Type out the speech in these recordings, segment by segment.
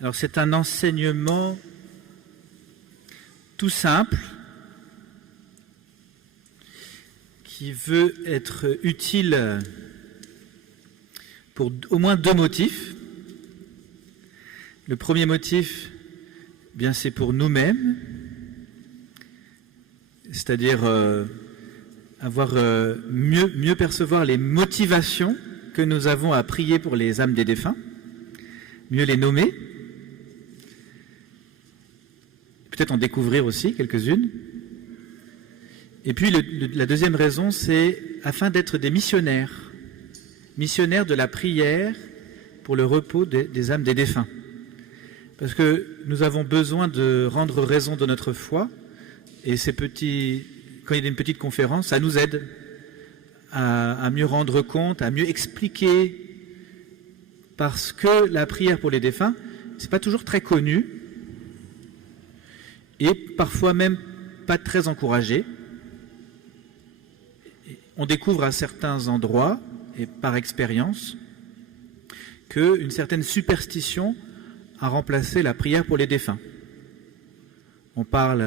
Alors c'est un enseignement tout simple qui veut être utile pour au moins deux motifs. Le premier motif, bien c'est pour nous-mêmes, c'est-à-dire mieux percevoir les motivations que nous avons à prier pour les âmes des défunts, mieux les nommer, peut-être en découvrir aussi quelques-unes. Et puis la deuxième raison, c'est afin d'être des missionnaires de la prière pour le repos des âmes des défunts. Parce que nous avons besoin de rendre raison de notre foi, et quand il y a une petite conférence, ça nous aide à mieux rendre compte, à mieux expliquer, parce que la prière pour les défunts, c'est pas toujours très connu, et parfois même pas très encouragé. On découvre à certains endroits, et par expérience, qu'une certaine superstition a remplacé la prière pour les défunts. On parle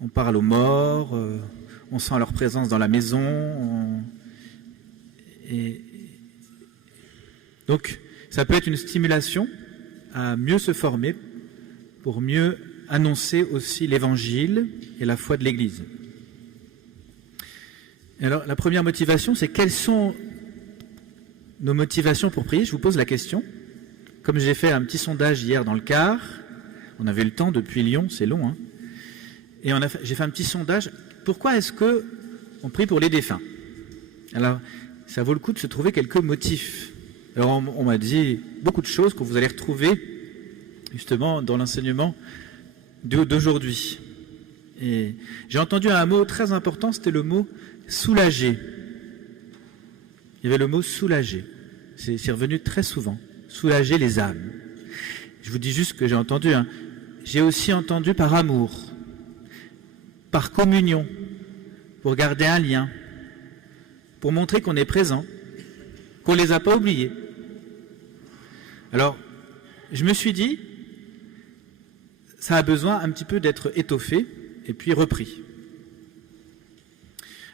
aux morts, on sent leur présence dans la maison. Donc, ça peut être une stimulation à mieux se former pour mieux annoncer aussi l'Évangile et la foi de l'Église. Alors, la première motivation, c'est quelles sont nos motivations pour prier? Je vous pose la question. Comme j'ai fait un petit sondage hier dans le car, on avait le temps depuis Lyon, c'est long, hein, et j'ai fait un petit sondage. Pourquoi est-ce qu'on prie pour les défunts? Alors, ça vaut le coup de se trouver quelques motifs. Alors, on m'a dit beaucoup de choses que vous allez retrouver justement dans l'enseignement d'aujourd'hui. Et j'ai entendu un mot très important, c'était le mot soulager. Il y avait le mot soulager. C'est revenu très souvent. Soulager les âmes. Je vous dis juste ce que j'ai entendu. Hein. J'ai aussi entendu par amour, par communion, pour garder un lien, pour montrer qu'on est présent, qu'on ne les a pas oubliés. Alors, je me suis dit, ça a besoin un petit peu d'être étoffé et puis repris.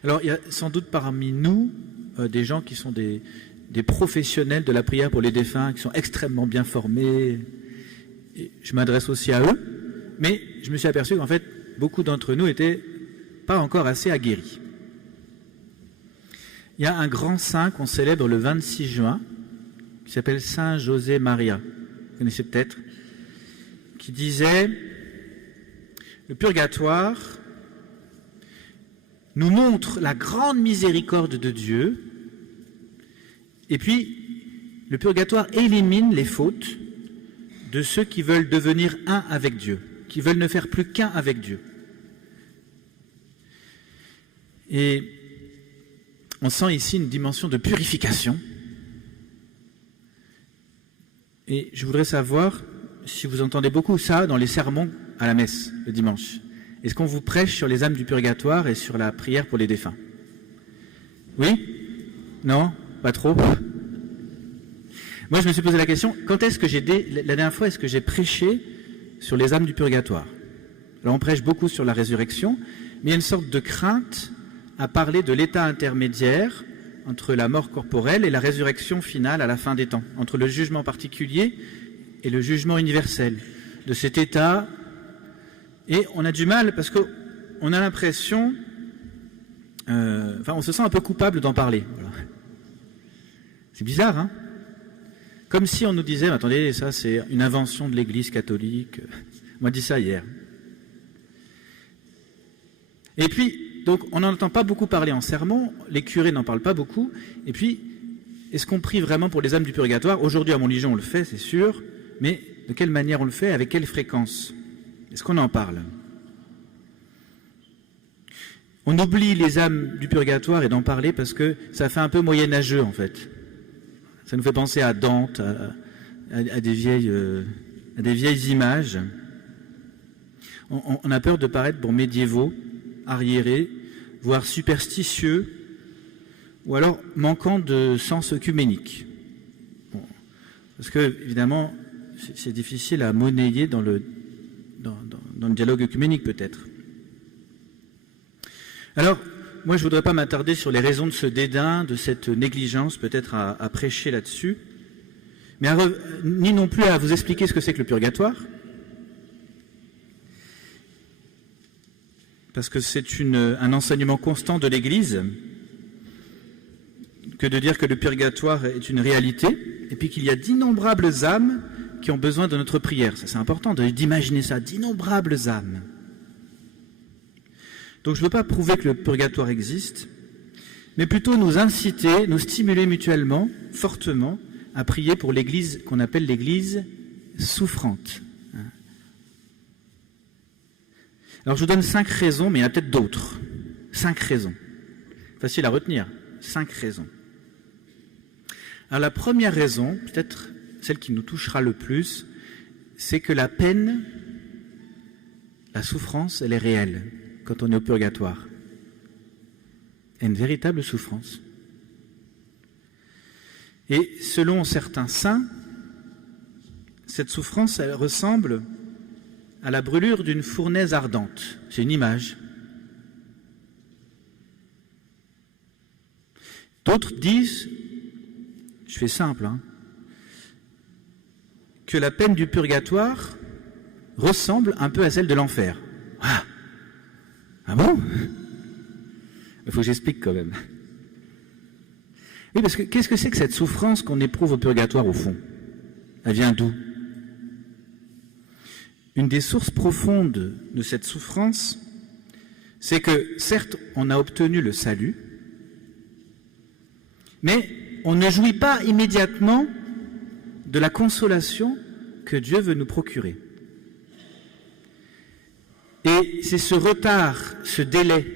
Alors, il y a sans doute parmi nous des gens qui sont des professionnels de la prière pour les défunts, qui sont extrêmement bien formés. Et je m'adresse aussi à eux, mais je me suis aperçu qu'en fait, beaucoup d'entre nous n'étaient pas encore assez aguerris. Il y a un grand saint qu'on célèbre le 26 juin, qui s'appelle Saint José Maria, vous connaissez peut-être, qui disait « Le purgatoire nous montre la grande miséricorde de Dieu, et puis le purgatoire élimine les fautes de ceux qui veulent devenir un avec Dieu, qui veulent ne faire plus qu'un avec Dieu. » Et on sent ici une dimension de purification. Et je voudrais savoir si vous entendez beaucoup ça dans les sermons à la messe le dimanche. Est-ce qu'on vous prêche sur les âmes du purgatoire et sur la prière pour les défunts? Oui? Non? Pas trop? Moi, je me suis posé la question, quand est-ce que la dernière fois, est-ce que j'ai prêché sur les âmes du purgatoire? Alors, on prêche beaucoup sur la résurrection, mais il y a une sorte de crainte à parler de l'état intermédiaire entre la mort corporelle et la résurrection finale à la fin des temps, entre le jugement particulier et le jugement universel, de cet état. Et on a du mal parce qu'on a l'impression, on se sent un peu coupable d'en parler. Voilà. C'est bizarre, hein? Comme si on nous disait, attendez, ça c'est une invention de l'Église catholique. On m'a dit ça hier. Et puis, donc, on n'en entend pas beaucoup parler en sermon, les curés n'en parlent pas beaucoup. Et puis, est-ce qu'on prie vraiment pour les âmes du purgatoire? Aujourd'hui, à Montligeon, on le fait, c'est sûr, mais de quelle manière on le fait? Avec quelle fréquence? Est-ce qu'on en parle? On oublie les âmes du purgatoire et d'en parler parce que ça fait un peu moyenâgeux, en fait. Ça nous fait penser à Dante, à des vieilles images. On a peur de paraître médiévaux, arriérés, voire superstitieux, ou alors manquant de sens œcuménique. Bon, parce que, évidemment, c'est difficile à monnayer dans le dialogue œcuménique peut-être. Alors, moi je ne voudrais pas m'attarder sur les raisons de ce dédain, de cette négligence, peut-être à prêcher là-dessus, mais ni non plus à vous expliquer ce que c'est que le purgatoire, parce que c'est un enseignement constant de l'Église que de dire que le purgatoire est une réalité, et puis qu'il y a d'innombrables âmes qui ont besoin de notre prière. Ça, c'est important d'imaginer ça, d'innombrables âmes. Donc je ne veux pas prouver que le purgatoire existe, mais plutôt nous inciter, nous stimuler mutuellement, fortement, à prier pour l'Église qu'on appelle l'Église souffrante. Alors je vous donne 5 raisons, mais il y en a peut-être d'autres. 5 raisons. Facile à retenir. 5 raisons. Alors la première raison, peut-être celle qui nous touchera le plus, c'est que la peine, la souffrance, elle est réelle quand on est au purgatoire. Il y a une véritable souffrance. Et selon certains saints, cette souffrance, elle ressemble à la brûlure d'une fournaise ardente. C'est une image. D'autres disent, je fais simple, que la peine du purgatoire ressemble un peu à celle de l'enfer. Ah bon? Il faut que j'explique quand même. Oui, parce que qu'est-ce que c'est que cette souffrance qu'on éprouve au purgatoire au fond? Elle vient d'où? Une des sources profondes de cette souffrance, c'est que, certes, on a obtenu le salut, mais on ne jouit pas immédiatement de la consolation que Dieu veut nous procurer. Et c'est ce retard, ce délai,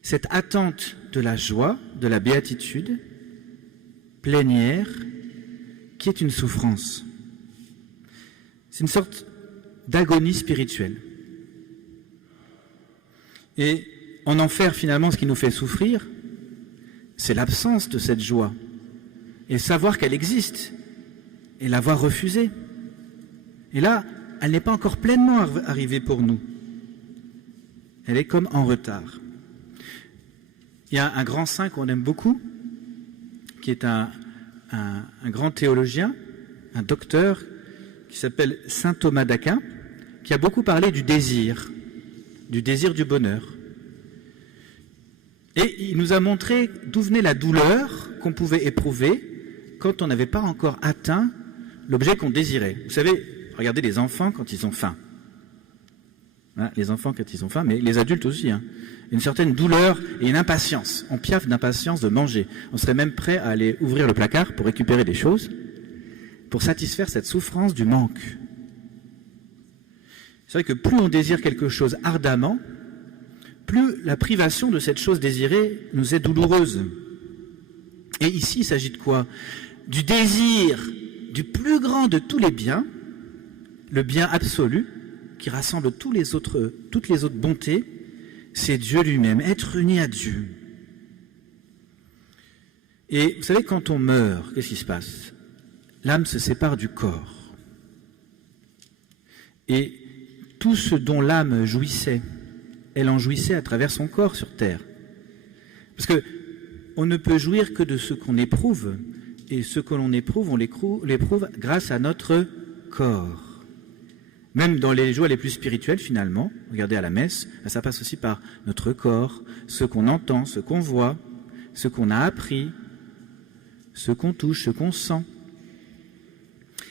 cette attente de la joie, de la béatitude plénière, qui est une souffrance. C'est une sorte d'agonie spirituelle. Et en enfer, finalement, ce qui nous fait souffrir, c'est l'absence de cette joie. Et savoir qu'elle existe, et l'avoir refusée. Et là, elle n'est pas encore pleinement arrivée pour nous. Elle est comme en retard. Il y a un grand saint qu'on aime beaucoup, qui est un grand théologien, un docteur, qui s'appelle saint Thomas d'Aquin, qui a beaucoup parlé du désir du bonheur. Et il nous a montré d'où venait la douleur qu'on pouvait éprouver quand on n'avait pas encore atteint l'objet qu'on désirait. Vous savez, regardez les enfants quand ils ont faim. Hein, les enfants quand ils ont faim, mais les adultes aussi. Une certaine douleur et une impatience. On piaffe d'impatience de manger. On serait même prêt à aller ouvrir le placard pour récupérer des choses, pour satisfaire cette souffrance du manque. C'est vrai que plus on désire quelque chose ardemment, plus la privation de cette chose désirée nous est douloureuse. Et ici, il s'agit de quoi? Du désir du plus grand de tous les biens, le bien absolu, qui rassemble toutes les autres bontés, c'est Dieu lui-même, être uni à Dieu. Et vous savez, quand on meurt, qu'est-ce qui se passe? L'âme se sépare du corps. Et tout ce dont l'âme jouissait, elle en jouissait à travers son corps sur terre. Parce que on ne peut jouir que de ce qu'on éprouve, et ce que l'on éprouve, on l'éprouve grâce à notre corps. Même dans les joies les plus spirituelles, finalement, regardez à la messe, ça passe aussi par notre corps, ce qu'on entend, ce qu'on voit, ce qu'on a appris, ce qu'on touche, ce qu'on sent.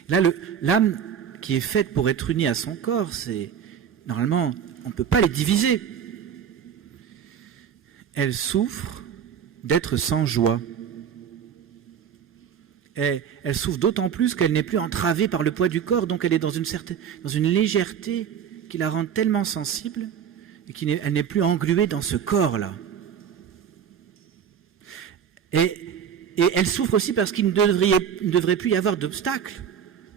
Là, l'âme qui est faite pour être unie à son corps, c'est normalement, on ne peut pas les diviser. Elle souffre d'être sans joie. Et elle souffre d'autant plus qu'elle n'est plus entravée par le poids du corps, donc elle est dans une légèreté qui la rend tellement sensible et elle n'est plus engluée dans ce corps-là. Et elle souffre aussi parce qu'il ne devrait plus y avoir d'obstacle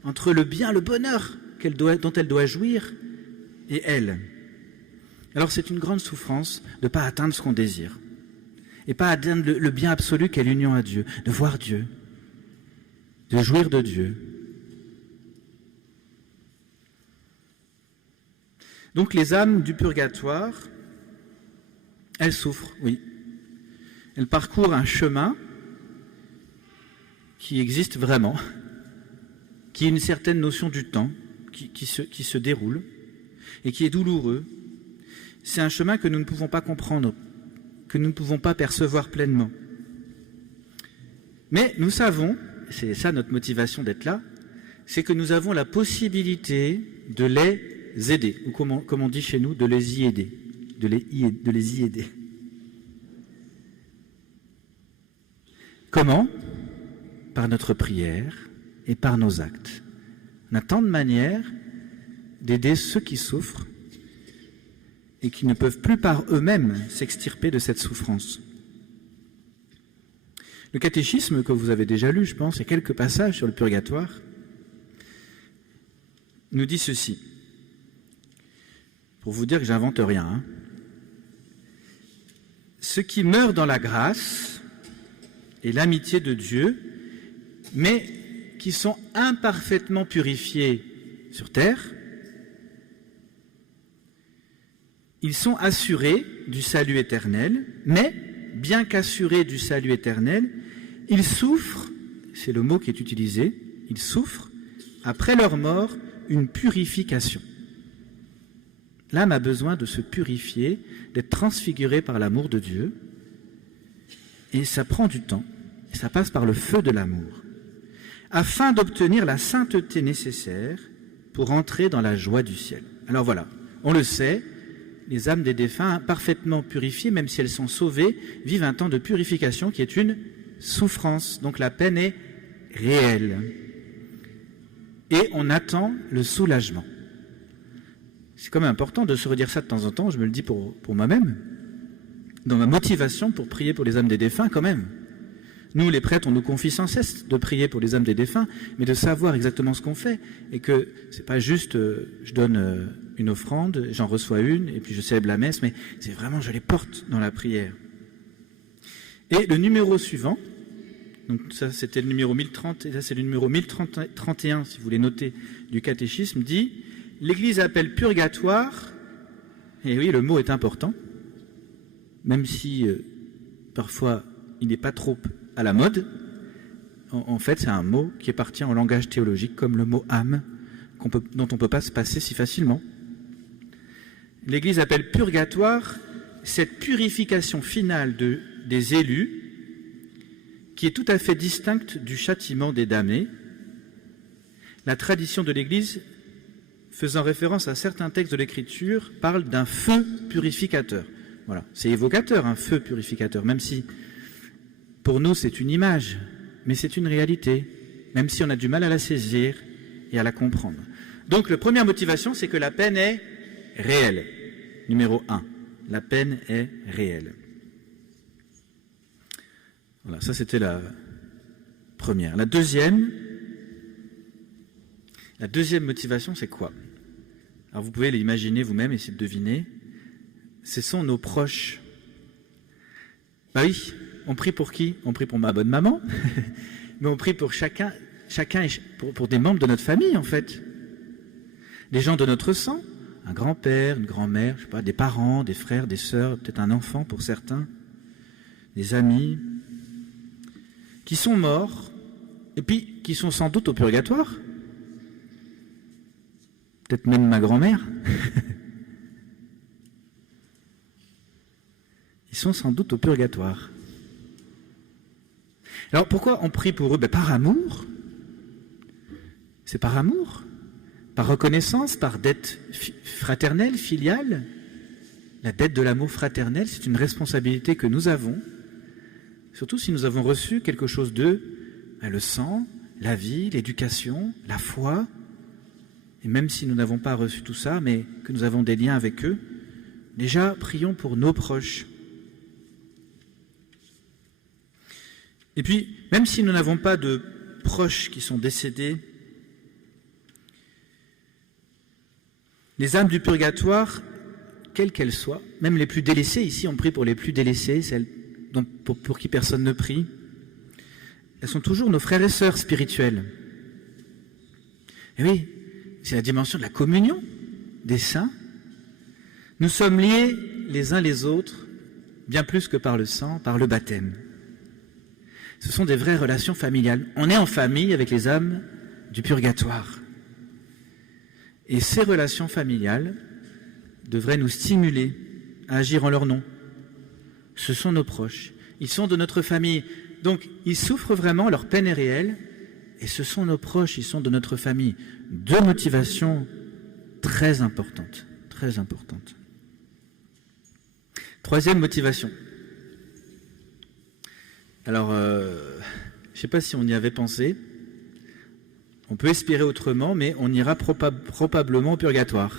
entre le bien, le bonheur dont elle doit jouir et elle. Alors c'est une grande souffrance de ne pas atteindre ce qu'on désire et pas atteindre le bien absolu qu'est l'union à Dieu, de voir Dieu. de jouir de Dieu. Donc les âmes du purgatoire, elles souffrent, oui. Elles parcourent un chemin qui existe vraiment, qui a une certaine notion du temps, qui se déroule et qui est douloureux. C'est un chemin que nous ne pouvons pas comprendre, que nous ne pouvons pas percevoir pleinement. Mais nous savons, c'est ça notre motivation d'être là, c'est que nous avons la possibilité de les aider, ou comme on dit chez nous, de les y aider, de les y aider. Comment ? Par notre prière et par nos actes. On a tant de manières d'aider ceux qui souffrent et qui ne peuvent plus par eux-mêmes s'extirper de cette souffrance. Le catéchisme que vous avez déjà lu, je pense, et quelques passages sur le purgatoire, nous dit ceci, pour vous dire que j'invente rien. Hein. Ceux qui meurent dans la grâce et l'amitié de Dieu, mais qui sont imparfaitement purifiés sur terre, ils sont assurés du salut éternel, mais, bien qu'assurés du salut éternel, ils souffrent, c'est le mot qui est utilisé, ils souffrent, après leur mort, une purification. L'âme a besoin de se purifier, d'être transfigurée par l'amour de Dieu, et ça prend du temps, et ça passe par le feu de l'amour, afin d'obtenir la sainteté nécessaire pour entrer dans la joie du ciel. Alors voilà, on le sait, les âmes des défunts parfaitement purifiées, même si elles sont sauvées, vivent un temps de purification qui est une souffrance. Donc la peine est réelle. Et on attend le soulagement. C'est quand même important de se redire ça de temps en temps, je me le dis pour moi-même, dans ma motivation pour prier pour les âmes des défunts quand même. Nous, les prêtres, on nous confie sans cesse de prier pour les âmes des défunts, mais de savoir exactement ce qu'on fait, et que c'est pas juste je donne une offrande, j'en reçois une, et puis je célèbre la messe, mais c'est vraiment je les porte dans la prière. Et le numéro suivant, donc ça c'était le numéro 1030, et ça c'est le numéro 1031, si vous voulez noter, du catéchisme, dit « L'Église appelle purgatoire », et oui, le mot est important, même si parfois il n'est pas trop à la mode, en fait c'est un mot qui est parti en langage théologique, comme le mot « âme », dont on ne peut pas se passer si facilement. L'Église appelle purgatoire cette purification finale des élus qui est tout à fait distincte du châtiment des damnés. La tradition de l'Église, faisant référence à certains textes de l'Écriture, parle d'un feu purificateur. Voilà, c'est évocateur, un feu purificateur, même si pour nous c'est une image, mais c'est une réalité, même si on a du mal à la saisir et à la comprendre. Donc la première motivation, c'est que la peine est réelle. Numéro 1, la peine est réelle. Voilà, ça c'était la première. La deuxième motivation, c'est quoi? Alors vous pouvez l'imaginer vous-même, essayer de deviner. Ce sont nos proches. Bah oui, on prie pour qui? On prie pour ma bonne maman, mais on prie pour chacun pour des membres de notre famille en fait. Des gens de notre sang. Un grand-père, une grand-mère, je sais pas, des parents, des frères, des sœurs, peut-être un enfant pour certains, des amis, qui sont morts, et puis qui sont sans doute au purgatoire. Peut-être même ma grand-mère. Ils sont sans doute au purgatoire. Alors pourquoi on prie pour eux? Par amour. C'est par amour. Par reconnaissance, par dette fraternelle, filiale. La dette de l'amour fraternel, c'est une responsabilité que nous avons, surtout si nous avons reçu quelque chose d'eux, le sang, la vie, l'éducation, la foi, et même si nous n'avons pas reçu tout ça, mais que nous avons des liens avec eux, déjà prions pour nos proches. Et puis, même si nous n'avons pas de proches qui sont décédés, les âmes du purgatoire, quelles qu'elles soient, même les plus délaissées, ici on prie pour les plus délaissés, celles pour qui personne ne prie, elles sont toujours nos frères et sœurs spirituels. Et oui, c'est la dimension de la communion des saints. Nous sommes liés les uns les autres, bien plus que par le sang, par le baptême. Ce sont des vraies relations familiales. On est en famille avec les âmes du purgatoire. Et ces relations familiales devraient nous stimuler à agir en leur nom. Ce sont nos proches. Ils sont de notre famille. Donc, ils souffrent vraiment, leur peine est réelle. Et ce sont nos proches, ils sont de notre famille. Deux motivations très importantes. Très importantes. Troisième motivation. Alors, je ne sais pas si on y avait pensé. On peut espérer autrement, mais on ira probablement au purgatoire.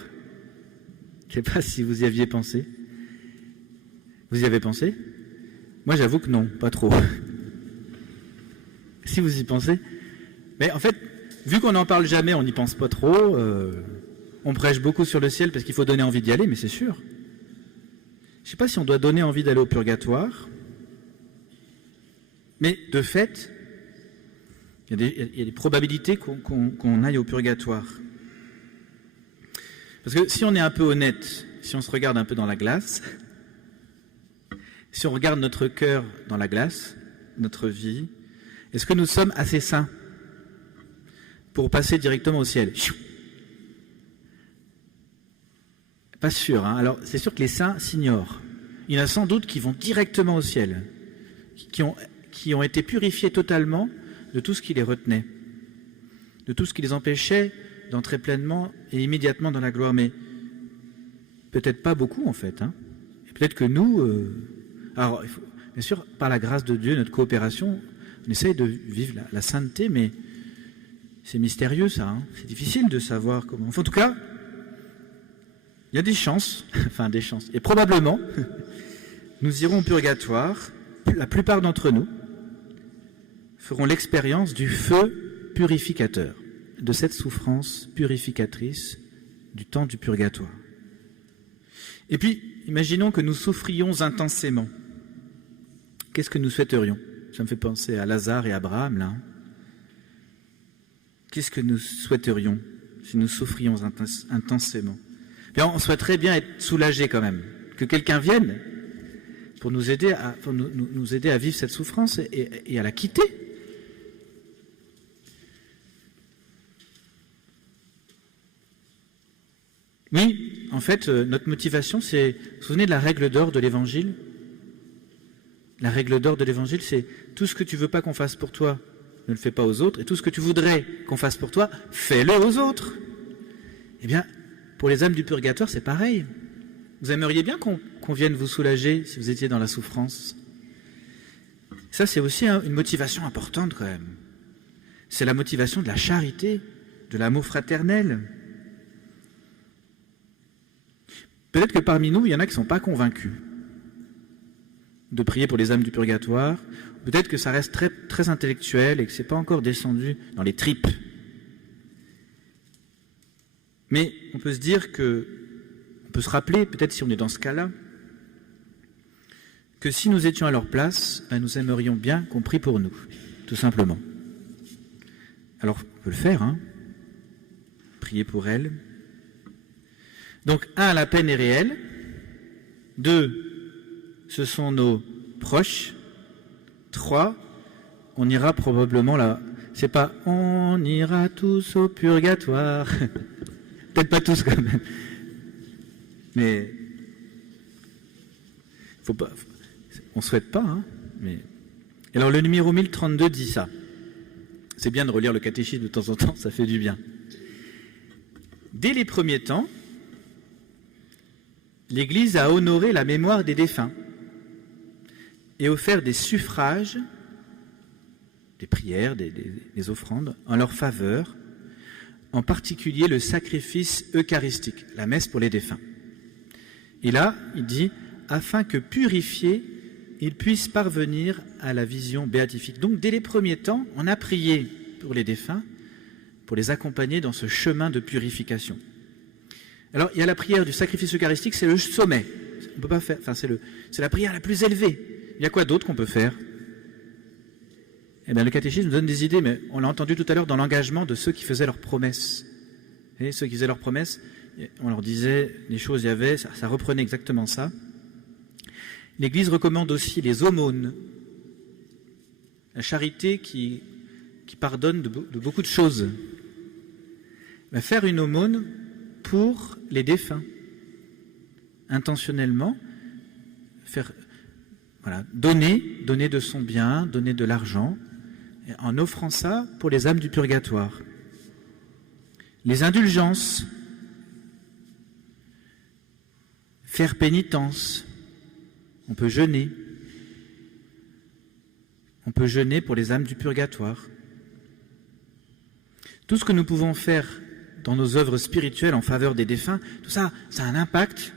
Je ne sais pas si vous y aviez pensé. Vous y avez pensé? Moi, j'avoue que non, pas trop. Si vous y pensez. Mais en fait, vu qu'on n'en parle jamais, on n'y pense pas trop. On prêche beaucoup sur le ciel parce qu'il faut donner envie d'y aller, mais c'est sûr. Je ne sais pas si on doit donner envie d'aller au purgatoire. Mais de fait, il y a des probabilités qu'on aille au purgatoire. Parce que si on est un peu honnête, si on se regarde un peu dans la glace, si on regarde notre cœur dans la glace, notre vie, est-ce que nous sommes assez saints pour passer directement au ciel? Pas sûr, hein. Alors, c'est sûr que les saints s'ignorent. Il y en a sans doute qui vont directement au ciel, qui ont été purifiés totalement de tout ce qui les retenait, de tout ce qui les empêchait d'entrer pleinement et immédiatement dans la gloire. Mais peut-être pas beaucoup, en fait. Hein. Et peut-être que nous... alors, il faut, bien sûr, par la grâce de Dieu, notre coopération, on essaye de vivre la sainteté, mais c'est mystérieux, ça. Hein. C'est difficile de savoir comment... Enfin, en tout cas, il y a des chances, enfin des chances, et probablement, nous irons au purgatoire, la plupart d'entre nous feront l'expérience du feu purificateur, de cette souffrance purificatrice du temps du purgatoire. Et puis, imaginons que nous souffrions intensément. Qu'est-ce que nous souhaiterions? Ça me fait penser à Lazare et Abraham, là. Qu'est-ce que nous souhaiterions si nous souffrions intensément? Bien, on souhaiterait bien être soulagé quand même, que quelqu'un vienne pour nous aider à vivre cette souffrance et à la quitter. Oui, en fait, notre motivation, c'est... Vous vous souvenez de la règle d'or de l'Évangile? La règle d'or de l'Évangile, c'est tout ce que tu ne veux pas qu'on fasse pour toi, ne le fais pas aux autres, et tout ce que tu voudrais qu'on fasse pour toi, fais-le aux autres. Eh bien, pour les âmes du purgatoire, c'est pareil. Vous aimeriez bien qu'on vienne vous soulager si vous étiez dans la souffrance. Ça, c'est aussi une motivation importante quand même. C'est la motivation de la charité, de l'amour fraternel. Peut-être que parmi nous, il y en a qui ne sont pas convaincus de prier pour les âmes du purgatoire. Peut-être que ça reste très, très intellectuel et que ce n'est pas encore descendu dans les tripes. Mais on peut se dire on peut se rappeler, peut-être si on est dans ce cas-là, que si nous étions à leur place, nous aimerions bien qu'on prie pour nous, tout simplement. Alors, on peut le faire, hein, prier pour elles. Donc, 1, la peine est réelle. 2, ce sont nos proches. 3, on ira probablement là. C'est pas on ira tous au purgatoire. Peut-être pas tous quand même. Mais faut pas, on ne souhaite pas. Hein, mais... Alors le numéro 1032 dit ça. C'est bien de relire le catéchisme de temps en temps, ça fait du bien. Dès les premiers temps, l'Église a honoré la mémoire des défunts et offert des suffrages, des prières, des offrandes en leur faveur, en particulier le sacrifice eucharistique, la messe pour les défunts. Et là, il dit, afin que purifiés, ils puissent parvenir à la vision béatifique. Donc, dès les premiers temps, on a prié pour les défunts, pour les accompagner dans ce chemin de purification. Alors, il y a la prière du sacrifice eucharistique, c'est le sommet. On peut pas faire, enfin, c'est la prière la plus élevée. Il y a quoi d'autre qu'on peut faire? Eh bien, le catéchisme nous donne des idées, mais on l'a entendu tout à l'heure dans l'engagement de ceux qui faisaient leurs promesses. Et ceux qui faisaient leurs promesses, on leur disait les choses, il y avait, ça reprenait exactement ça. L'Église recommande aussi les aumônes, la charité qui pardonne de beaucoup de choses. Mais faire une aumône pour les défunts, intentionnellement, donner de son bien, donner de l'argent, en offrant ça pour les âmes du purgatoire. Les indulgences, faire pénitence, on peut jeûner pour les âmes du purgatoire. Tout ce que nous pouvons faire dans nos œuvres spirituelles en faveur des défunts, tout ça, ça a un impact.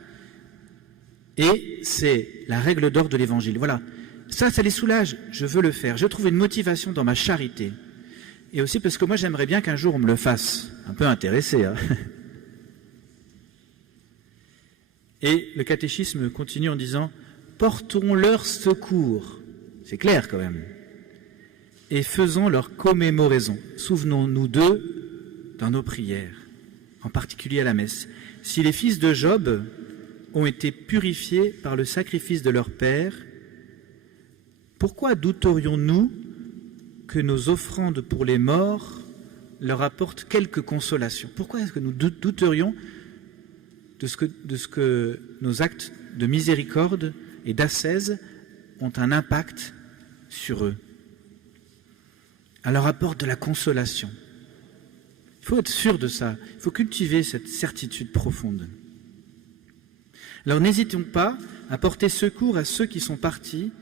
Et c'est la règle d'or de l'Évangile. Voilà, ça les soulage, je veux le faire. Je trouve une motivation dans ma charité. Et aussi parce que moi, j'aimerais bien qu'un jour on me le fasse. Un peu intéressé, hein. Et le catéchisme continue en disant « Portons leur secours ». C'est clair quand même. Et faisons leur commémoraison. Souvenons-nous d'eux dans nos prières, en particulier à la messe. Si les fils de Job ont été purifiés par le sacrifice de leur Père, pourquoi douterions-nous que nos offrandes pour les morts leur apportent quelque consolation? Pourquoi est-ce que nous douterions de ce que nos actes de miséricorde et d'ascèse ont un impact sur eux? Elle leur apporte de la consolation. Il faut être sûr de ça. Il faut cultiver cette certitude profonde. Alors n'hésitons pas à porter secours à ceux qui sont partis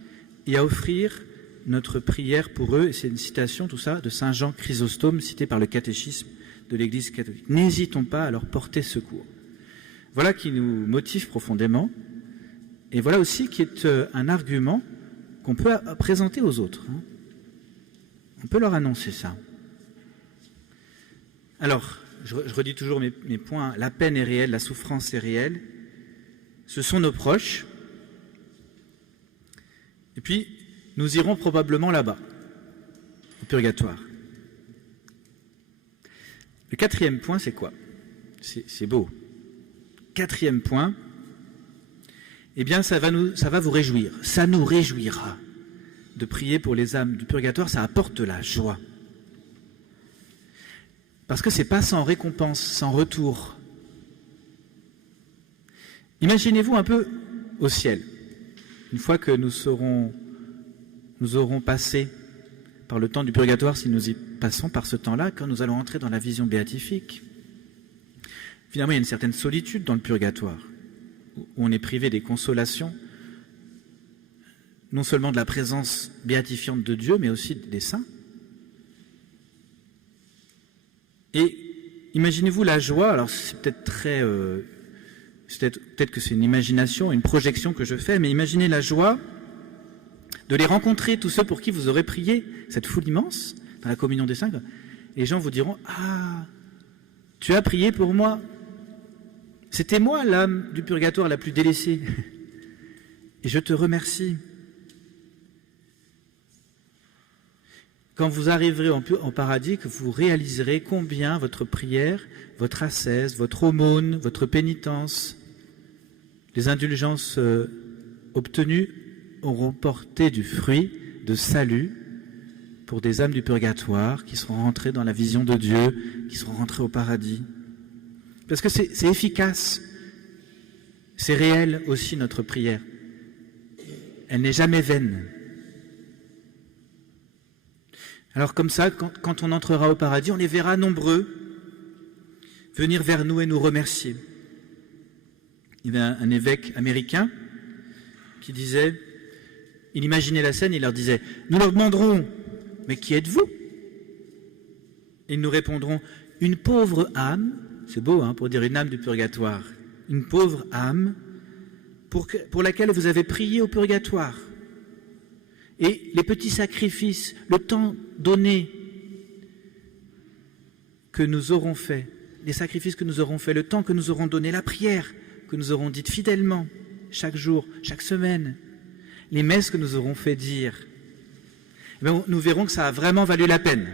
et à offrir notre prière pour eux. Et c'est une citation, tout ça, de Saint Jean Chrysostome, cité par le catéchisme de l'Église catholique. N'hésitons pas à leur porter secours. Voilà qui nous motive profondément. Et voilà aussi qui est un argument qu'on peut présenter aux autres. On peut leur annoncer ça. Alors, je redis toujours mes points. La peine est réelle, la souffrance est réelle. Ce sont nos proches. Et puis, nous irons probablement là-bas, au purgatoire. Le quatrième point, c'est quoi? C'est beau. Quatrième point, eh bien, ça va vous réjouir. Ça nous réjouira de prier pour les âmes du purgatoire. Ça apporte de la joie. Parce que ce n'est pas sans récompense, sans retour. Imaginez-vous un peu au ciel. Une fois que nous aurons passé par le temps du purgatoire, si nous y passons par ce temps-là, quand nous allons entrer dans la vision béatifique. Finalement, il y a une certaine solitude dans le purgatoire, où on est privé des consolations, non seulement de la présence béatifiante de Dieu, mais aussi des saints. Et imaginez-vous la joie, alors c'est peut-être peut-être que c'est une imagination, une projection que je fais, mais imaginez la joie de les rencontrer, tous ceux pour qui vous aurez prié, cette foule immense, dans la communion des saints. Et les gens vous diront « Ah, tu as prié pour moi. C'était moi l'âme du purgatoire la plus délaissée. Et je te remercie. » Quand vous arriverez en paradis, que vous réaliserez combien votre prière, votre ascèse, votre aumône, votre pénitence, les indulgences obtenues auront porté du fruit de salut pour des âmes du purgatoire qui seront rentrées dans la vision de Dieu, qui seront rentrées au paradis. Parce que c'est efficace, c'est réel aussi notre prière. Elle n'est jamais vaine. Alors comme ça, quand on entrera au paradis, on les verra nombreux venir vers nous et nous remercier. Il y avait un évêque américain qui disait, il imaginait la scène, il leur disait « Nous leur demanderons, mais qui êtes-vous » Ils nous répondront « Une pauvre âme », c'est beau pour dire une âme du purgatoire, « une pauvre âme pour laquelle vous avez prié au purgatoire. » Et les petits sacrifices, le temps donné que nous aurons fait, les sacrifices que nous aurons fait, le temps que nous aurons donné, la prière que nous aurons dite fidèlement, chaque jour, chaque semaine, les messes que nous aurons fait dire, eh bien, nous verrons que ça a vraiment valu la peine.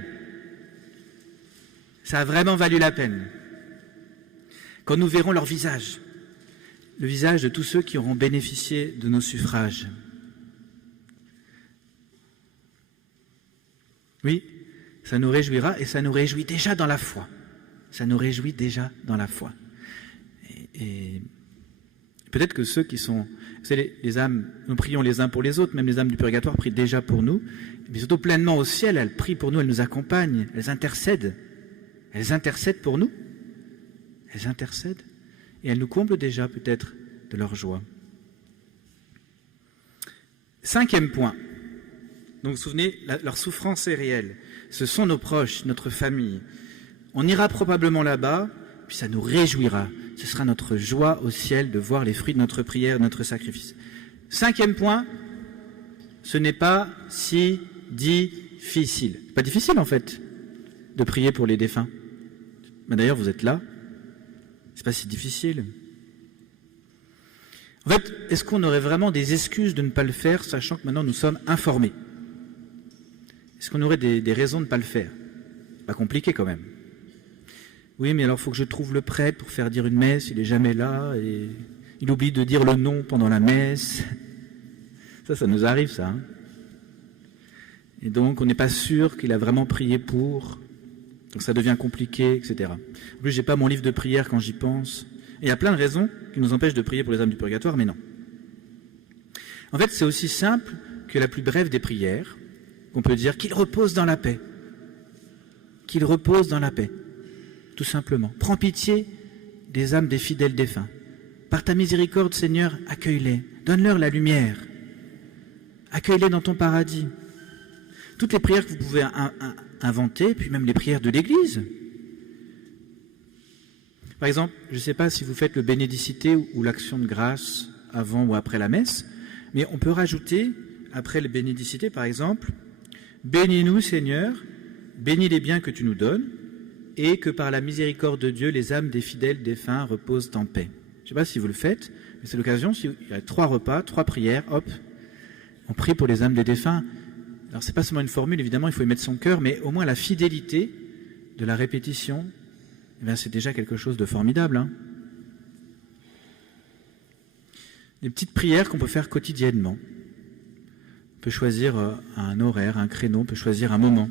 Ça a vraiment valu la peine. Quand nous verrons leur visage, le visage de tous ceux qui auront bénéficié de nos suffrages. Oui, ça nous réjouira et ça nous réjouit déjà dans la foi. Ça nous réjouit déjà dans la foi. Et peut-être que ceux qui sont... Vous savez, les âmes, nous prions les uns pour les autres, même les âmes du purgatoire prient déjà pour nous, mais surtout pleinement au ciel, elles prient pour nous, elles nous accompagnent, elles intercèdent. Elles intercèdent pour nous. Elles intercèdent. Et elles nous comblent déjà peut-être de leur joie. 5e point. Donc vous vous souvenez, leur souffrance est réelle. Ce sont nos proches, notre famille. On ira probablement là-bas, puis ça nous réjouira. Ce sera notre joie au ciel de voir les fruits de notre prière, de notre sacrifice. 5e point, ce n'est pas si difficile. Pas difficile en fait, de prier pour les défunts. Mais d'ailleurs, vous êtes là. C'est pas si difficile. En fait, est-ce qu'on aurait vraiment des excuses de ne pas le faire, sachant que maintenant nous sommes informés? Est-ce qu'on aurait des raisons de ne pas le faire? Pas compliqué quand même. Oui, mais alors il faut que je trouve le prêtre pour faire dire une messe, il n'est jamais là, et il oublie de dire le nom pendant la messe. Ça nous arrive, ça. Hein, et donc, on n'est pas sûr qu'il a vraiment prié pour... Donc ça devient compliqué, etc. En plus, je n'ai pas mon livre de prière quand j'y pense. Et il y a plein de raisons qui nous empêchent de prier pour les âmes du purgatoire, mais non. En fait, c'est aussi simple que la plus brève des prières, qu'on peut dire qu'il repose dans la paix. Qu'il repose dans la paix, tout simplement. Prends pitié des âmes des fidèles défunts. Par ta miséricorde, Seigneur, accueille-les. Donne-leur la lumière. Accueille-les dans ton paradis. Toutes les prières que vous pouvez inventer, puis même les prières de l'Église. Par exemple, je ne sais pas si vous faites le bénédicité ou l'action de grâce avant ou après la messe, mais on peut rajouter, après le bénédicité, par exemple, « Bénis-nous, Seigneur, bénis les biens que tu nous donnes, et que par la miséricorde de Dieu, les âmes des fidèles défunts reposent en paix. » Je ne sais pas si vous le faites, mais c'est l'occasion, s'il y a 3 repas, 3 prières, hop, on prie pour les âmes des défunts. Alors, ce n'est pas seulement une formule, évidemment, il faut y mettre son cœur, mais au moins la fidélité de la répétition, eh bien, c'est déjà quelque chose de formidable. Hein. Des petites prières qu'on peut faire quotidiennement. On peut choisir un horaire, un créneau, on peut choisir un moment.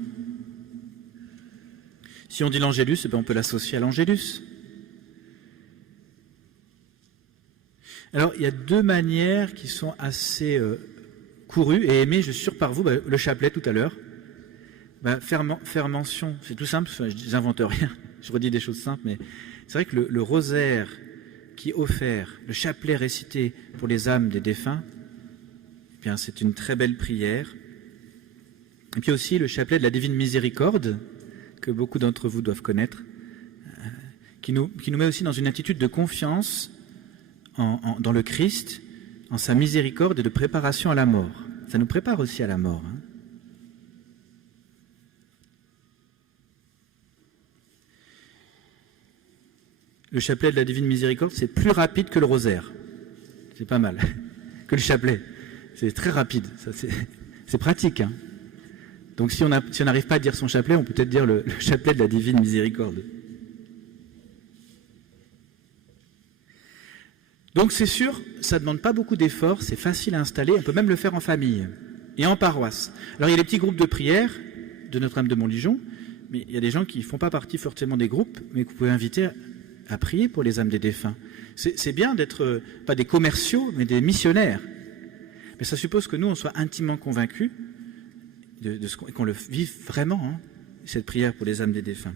Si on dit l'Angélus, eh bien, on peut l'associer à l'Angélus. Alors, il y a 2 manières qui sont assez... couru et aimé, je suis sûr par vous, le chapelet tout à l'heure. Faire mention, c'est tout simple, je n'invente rien, je redis des choses simples, mais c'est vrai que le rosaire qui est offert, le chapelet récité pour les âmes des défunts, eh bien, c'est une très belle prière. Et puis aussi le chapelet de la Divine Miséricorde, que beaucoup d'entre vous doivent connaître, qui nous met aussi dans une attitude de confiance dans le Christ, en sa miséricorde et de préparation à la mort. Ça nous prépare aussi à la mort. Hein. Le chapelet de la Divine Miséricorde, c'est plus rapide que le rosaire. C'est pas mal. Que le chapelet. C'est très rapide. Ça, c'est pratique. Hein. Donc si on n'arrive pas à dire son chapelet, on peut peut-être dire le chapelet de la Divine Miséricorde. Donc c'est sûr, ça ne demande pas beaucoup d'efforts, c'est facile à installer, on peut même le faire en famille et en paroisse. Alors il y a les petits groupes de prière de Notre-Dame de Montligeon, mais il y a des gens qui ne font pas partie forcément des groupes, mais que vous pouvez inviter à prier pour les âmes des défunts. C'est bien d'être, pas des commerciaux, mais des missionnaires. Mais ça suppose que nous, on soit intimement convaincus de ce qu'on le vive vraiment, hein, cette prière pour les âmes des défunts.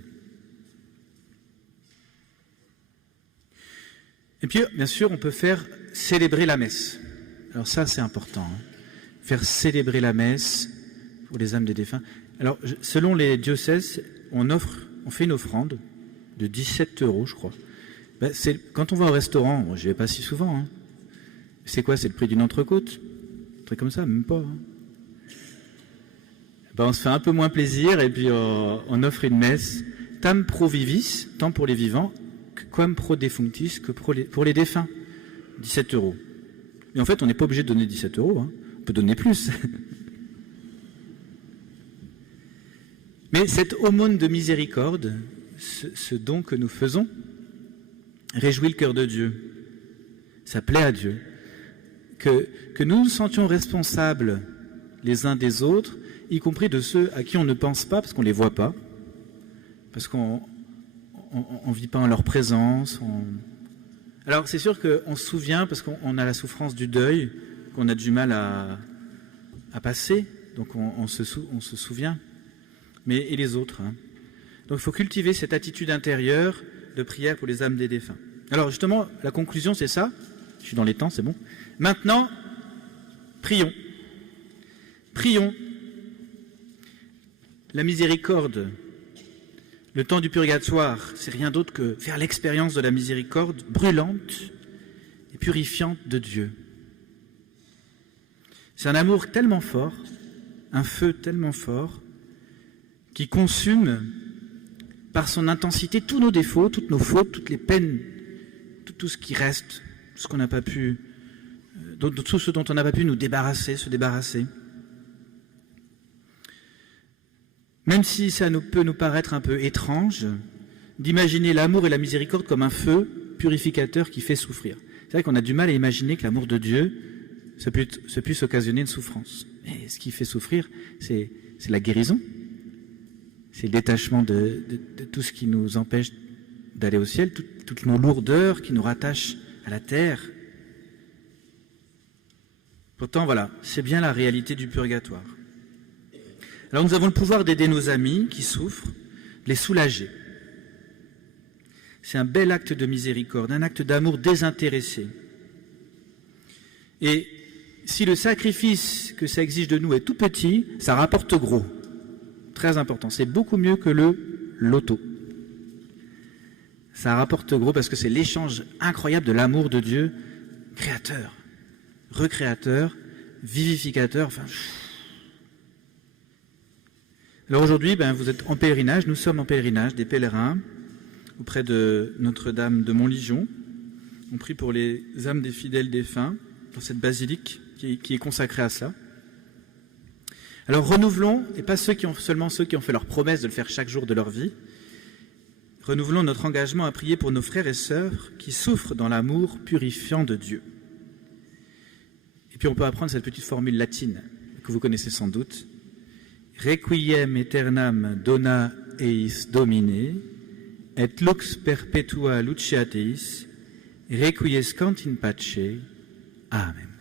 Et puis, bien sûr, on peut faire célébrer la messe. Alors ça, c'est important. Hein. Faire célébrer la messe pour les âmes des défunts. Alors, selon les diocèses, on fait une offrande de 17 €, je crois. Ben, quand on va au restaurant, bon, je n'y vais pas si souvent. Hein. C'est quoi? C'est le prix d'une entrecôte? Un truc comme ça, même pas. Hein. Ben, on se fait un peu moins plaisir et puis on offre une messe. Tam pro vivis, tant pour les vivants, quam pro defunctis, que pour les défunts. 17 €. Mais en fait, on n'est pas obligé de donner 17 €. Hein. On peut donner plus. Mais cette aumône de miséricorde, ce don que nous faisons, réjouit le cœur de Dieu. Ça plaît à Dieu. Que nous nous sentions responsables les uns des autres, y compris de ceux à qui on ne pense pas, parce qu'on ne les voit pas, parce qu'on ne vit pas en leur présence. Alors c'est sûr qu'on se souvient, parce qu'on a la souffrance du deuil, qu'on a du mal à passer, donc on se souvient. Mais et les autres, hein. Donc il faut cultiver cette attitude intérieure de prière pour les âmes des défunts. Alors justement, la conclusion c'est ça. Je suis dans les temps, c'est bon. Maintenant, prions. Prions. La miséricorde, le temps du purgatoire, c'est rien d'autre que faire l'expérience de la miséricorde brûlante et purifiante de Dieu. C'est un amour tellement fort, un feu tellement fort, qui consume par son intensité tous nos défauts, toutes nos fautes, toutes les peines, tout ce qui reste, ce qu'on n'a pas pu, tout ce dont on n'a pas pu nous débarrasser, se débarrasser. Même si ça peut nous paraître un peu étrange, d'imaginer l'amour et la miséricorde comme un feu purificateur qui fait souffrir. C'est vrai qu'on a du mal à imaginer que l'amour de Dieu, ça puisse occasionner une souffrance. Mais ce qui fait souffrir, c'est la guérison. C'est le détachement de tout ce qui nous empêche d'aller au ciel, toutes nos lourdeurs qui nous rattachent à la terre. Pourtant, voilà, c'est bien la réalité du purgatoire. Alors nous avons le pouvoir d'aider nos amis qui souffrent, de les soulager. C'est un bel acte de miséricorde, un acte d'amour désintéressé. Et si le sacrifice que ça exige de nous est tout petit, ça rapporte gros. Très important, c'est beaucoup mieux que le loto. Ça rapporte gros parce que c'est l'échange incroyable de l'amour de Dieu, créateur, recréateur, vivificateur, enfin... Alors aujourd'hui, vous êtes en pèlerinage, nous sommes en pèlerinage, des pèlerins, auprès de Notre-Dame de Montligeon. On prie pour les âmes des fidèles défunts, dans cette basilique qui est consacrée à cela. Alors renouvelons, et pas seulement ceux qui ont fait leur promesse de le faire chaque jour de leur vie, renouvelons notre engagement à prier pour nos frères et sœurs qui souffrent dans l'amour purifiant de Dieu. Et puis on peut apprendre cette petite formule latine, que vous connaissez sans doute. Requiem aeternam dona eis Domine, et lux perpetua luceat eis, requiescant in pace. Amen.